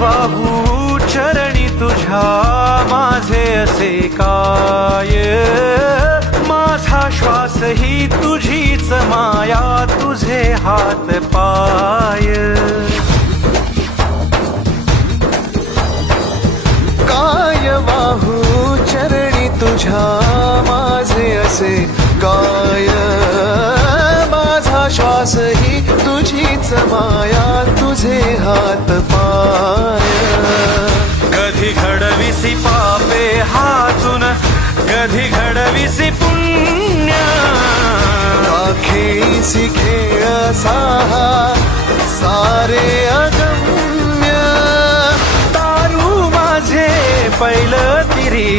वाहू चरणी तुझ्या माझे असे काय, माझा श्वास ही तुझीच माया, तुझे हात पाय. काय वाहू चरणी तुझ्या माझे असे काय, माझा श्वास ही तुझीच माया, तुझे हात पाय. कधी घडविसी पापे हातून, कधी घडविसी पुण्य, राखेसी खेळ साहा सारे अगम्य. तारू माझे पैल तिरी